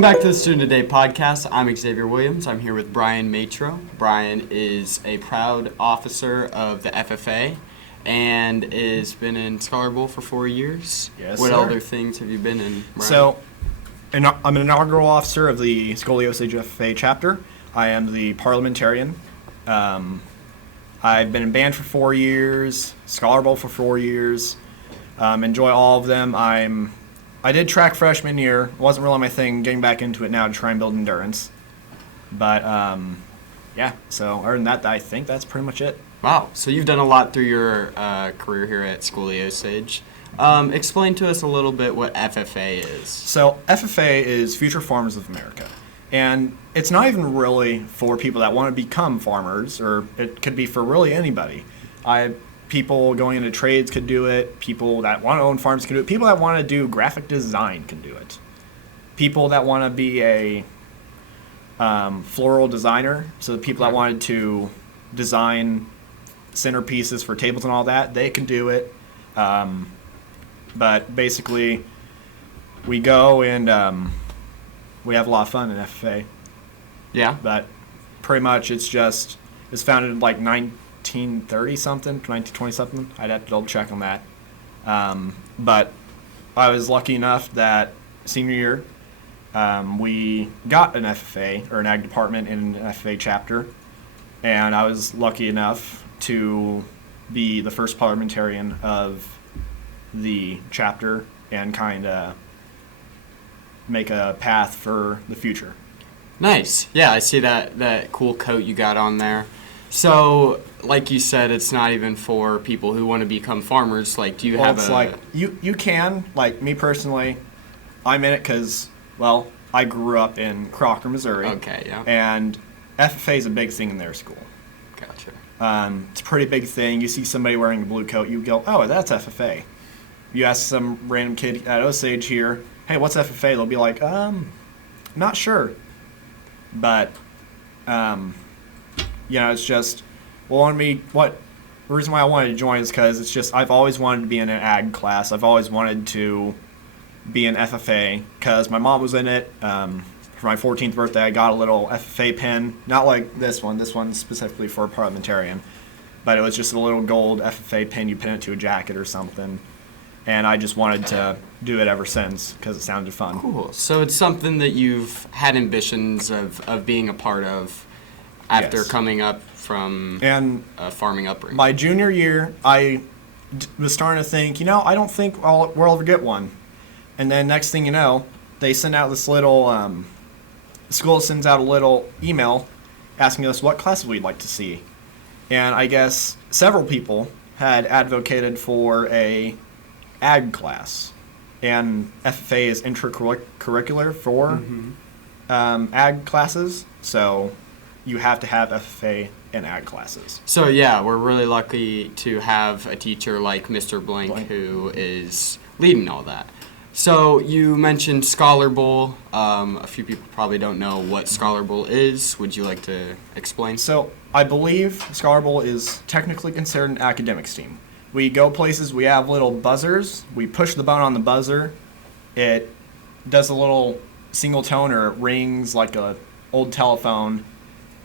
Welcome back to the Student Today podcast. I'm Xavier Williams. I'm here with Brian Matrow. Brian is a proud officer of the FFA and has been in Scholar Bowl for 4 years. Yes, What sir. other things have you been in, Brian? So, I'm an inaugural officer of the Scoliosis FFA chapter. I am the parliamentarian. I've been in band for 4 years, Scholar Bowl for 4 years. Enjoy all of them. I did track freshman year. It wasn't really my thing. Getting back into it now to try and build endurance. But yeah. So other than that, I think that's pretty much it. Wow. So you've done a lot through your career here at Scoliosis. Explain to us a little bit what FFA is. So FFA is Future Farmers of America. And it's not even really for people that want to become farmers, or it could be for really anybody. People going into trades could do it. People that want to own farms can do it. People that want to do graphic design can do it. People that want to be a floral designer, so the people that wanted to design centerpieces for tables and all that, they can do it. But basically, we go and we have a lot of fun in FFA. Yeah. But pretty much it's founded in like 1930 something, 1920 something. I'd have to double check on that. But I was lucky enough that senior year we got an FFA, or an ag department in an FFA chapter, and I was lucky enough to be the first parliamentarian of the chapter and kind of make a path for the future. Nice. Yeah, I see that cool coat you got on there. So, like you said, it's not even for people who want to become farmers. Like, do you have it's a... like, you can, like, me personally, I'm in it because, well, I grew up in Crocker, Missouri. Okay, yeah. And FFA is a big thing in their school. Gotcha. It's a pretty big thing. You see somebody wearing a blue coat, you go, oh, that's FFA. You ask some random kid at Osage here, hey, what's FFA? They'll be like, not sure. But, it's just, the reason why I wanted to join is because it's just, I've always wanted to be in an ag class. I've always wanted to be in FFA because my mom was in it. For my 14th birthday, I got a little FFA pin, not like this one's specifically for a parliamentarian, but it was just a little gold FFA pin. You pin it to a jacket or something. And I just wanted to do it ever since because it sounded fun. Cool. So it's something that you've had ambitions of being a part of after Yes. coming up from And a farming upbringing. my junior year, I was starting to think, I don't think we'll ever get one. And then next thing you know, they send out this little, the school sends out a little email asking us what classes we'd like to see. And I guess several people had advocated for a ag class. And FFA is intracurricular for ag classes, so you have to have FFA in ag classes. So yeah, we're really lucky to have a teacher like Mr. Blank who is leading all that. So you mentioned Scholar Bowl. A few people probably don't know what Scholar Bowl is. Would you like to explain? So I believe Scholar Bowl is technically considered an academics team. We go places, we have little buzzers, we push the button on the buzzer, it does a little single tone or it rings like a old telephone,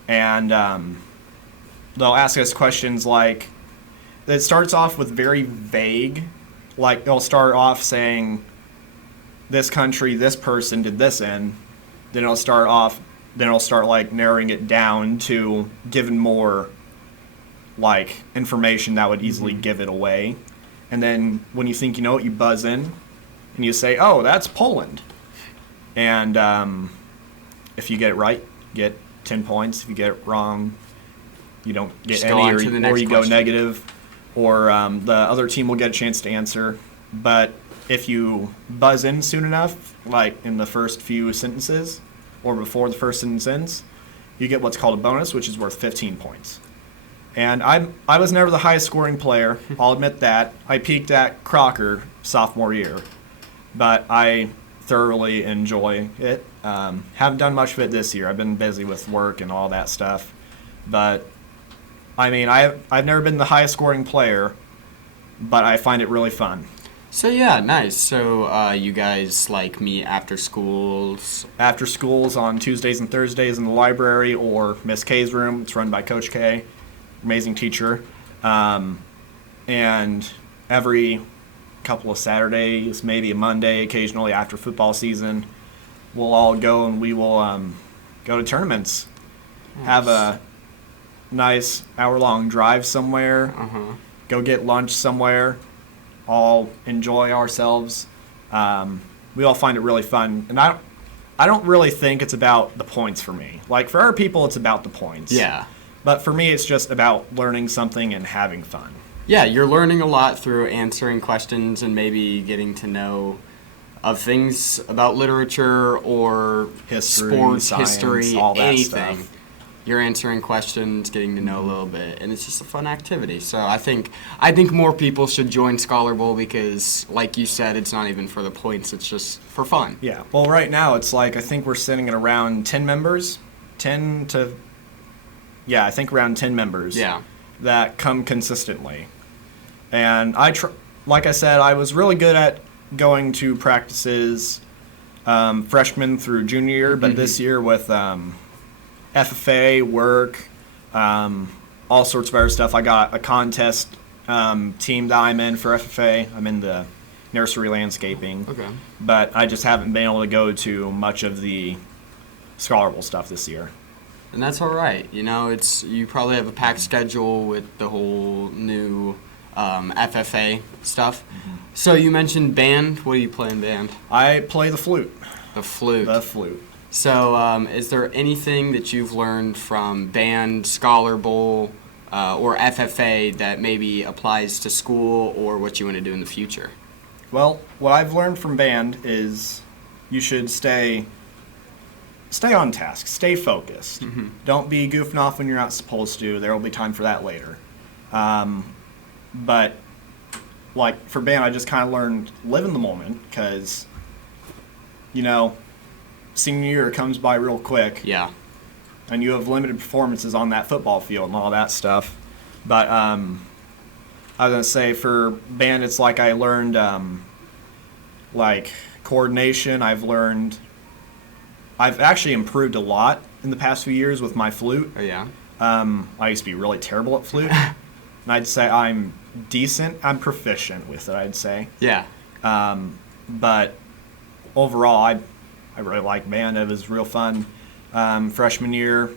and they'll ask us questions like, it starts off with very vague, like they'll start off saying, this country, this person did this in, then it'll start like narrowing it down to giving more like information that would easily give it away. And then when you think you know it, you buzz in and you say, oh, that's Poland. And if you get it right, you get 10 points. If you get it wrong, you don't get Just any, or you go question. negative, or the other team will get a chance to answer. But if you buzz in soon enough, like in the first few sentences or before the first sentence ends, you get what's called a bonus, which is worth 15 points. And I was never the highest scoring player, I'll admit that. I peaked at Crocker sophomore year, but I thoroughly enjoy it. Haven't done much of it this year. I've been busy with work and all that stuff. But, I mean, I've never been the highest scoring player, but I find it really fun. So yeah, nice. So you guys like meet after schools? After schools on Tuesdays and Thursdays in the library or Miss K's room. It's run by Coach K, amazing teacher. And every couple of Saturdays, maybe a Monday, occasionally after football season, we'll all go and we will go to tournaments. Nice. Have a nice hour-long drive somewhere, go get lunch somewhere, all enjoy ourselves. We all find it really fun. And I don't really think it's about the points for me. Like, for other people, it's about the points. Yeah. But for me, it's just about learning something and having fun. Yeah, you're learning a lot through answering questions and maybe getting to know of things about literature or History, sports, science, history, all that anything. stuff. You're answering questions, getting to know a little bit, and it's just a fun activity. So I think more people should join Scholar Bowl because, like you said, it's not even for the points; it's just for fun. Yeah. Well, right now it's like I think we're sitting at around 10 members, I think around 10 members. Yeah. That come consistently, and like I said, I was really good at going to practices, freshman through junior year, but this year with FFA, work, all sorts of other stuff. I got a contest team that I'm in for FFA. I'm in the nursery landscaping. Okay. But I just haven't been able to go to much of the Scholar Bowl stuff this year. And that's all right. You know, you probably have a packed schedule with the whole new FFA stuff. So you mentioned band. What do you play in band? I play the flute. The flute. The flute. So is there anything that you've learned from band, Scholar Bowl, or FFA that maybe applies to school or what you want to do in the future? Well, what I've learned from band is you should stay on task, stay focused. Don't be goofing off when you're not supposed to. There will be time for that later. But like for band, I just kind of learned live in the moment because, you know, senior year comes by real quick. Yeah. And you have limited performances on that football field and all that stuff. But I was going to say for band, it's like I learned like coordination. I've actually improved a lot in the past few years with my flute. Oh, yeah? I used to be really terrible at flute. And I'd say I'm decent. I'm proficient with it, I'd say. Yeah. But overall, I really like band. It was real fun. Freshman year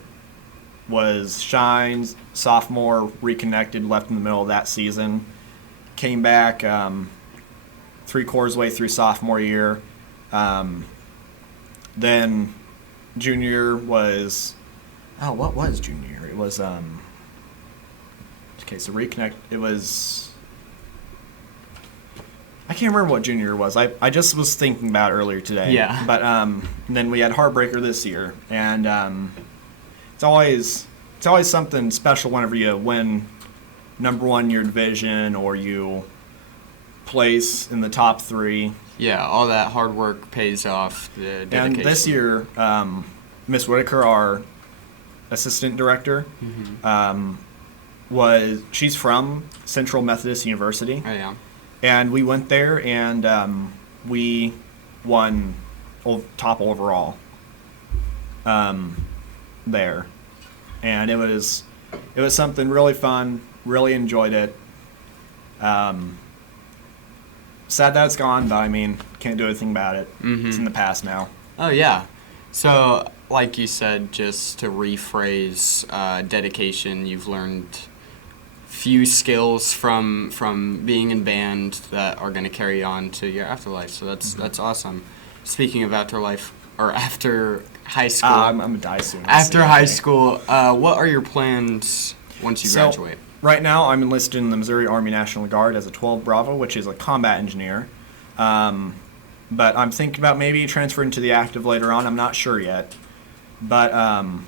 was shines. Sophomore, reconnected, left in the middle of that season. Came back 3/4 way through sophomore year. Then junior was, what was junior? It was, so reconnect, it was, I can't remember what junior was. I just was thinking about it earlier today. Yeah. But then we had Heartbreaker this year, and it's always something special whenever you win number one in your division or you place in the top 3. Yeah, all that hard work pays off. The dedication. And this year, Miss Whitaker, our assistant director, she's from Central Methodist University. Oh, yeah. And we went there and we won top overall there. And it was something really fun, really enjoyed it. Sad that it's gone, but I mean, can't do anything about it. It's in the past now. Oh, yeah. So, like you said, just to rephrase dedication, you've learned few skills from being in band that are going to carry on to your afterlife. So that's awesome. Speaking of afterlife, or after high school. I'm going to die soon. After high school, what are your plans once you graduate? Right now, I'm enlisted in the Missouri Army National Guard as a 12 Bravo, which is a combat engineer. But I'm thinking about maybe transferring to the active later on. I'm not sure yet. But I'm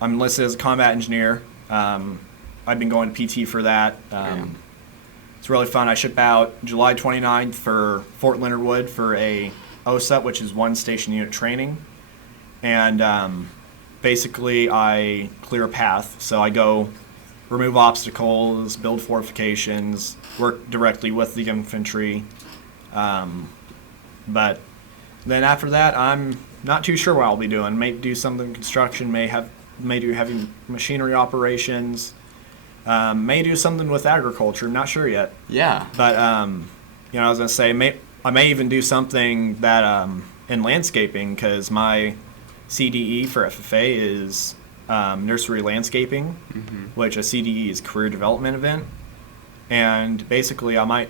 enlisted as a combat engineer. I've been going to PT for that. It's really fun. I ship out July 29th for Fort Leonard Wood for a OSUT, which is one station unit training. And basically, I clear a path. So I go remove obstacles, build fortifications, work directly with the infantry, But then after that, I'm not too sure what I'll be doing. May do something in construction, may do heavy machinery operations, may do something with agriculture. Not sure yet. Yeah. But I was gonna say I may even do something that in landscaping, because my CDE for FFA is nursery landscaping, which a CDE is career development event, and basically I'm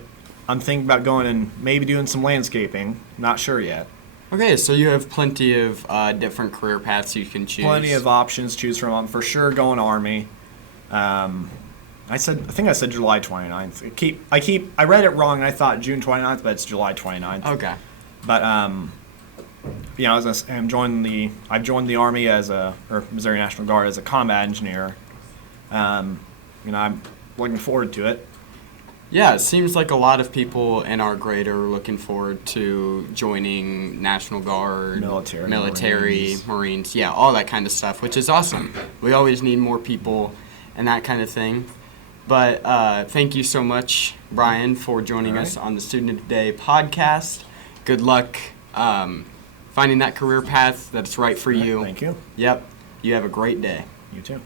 thinking about going and maybe doing some landscaping. Not sure yet. Okay, so you have plenty of different career paths you can choose. Plenty of options to choose from. I'm for sure going Army. I think I said July 29th. I read it wrong and I thought June 29th, but it's July 29th. Okay. But I was gonna say, I've joined the Army or Missouri National Guard as a combat engineer. I'm looking forward to it. Yeah, it seems like a lot of people in our grade are looking forward to joining National Guard, military, Marines, yeah, all that kind of stuff, which is awesome. We always need more people and that kind of thing. But thank you so much, Brian, for joining us on the Student of the Day podcast. Good luck finding that career path that's right for you. Thank you. Yep. You have a great day. You too.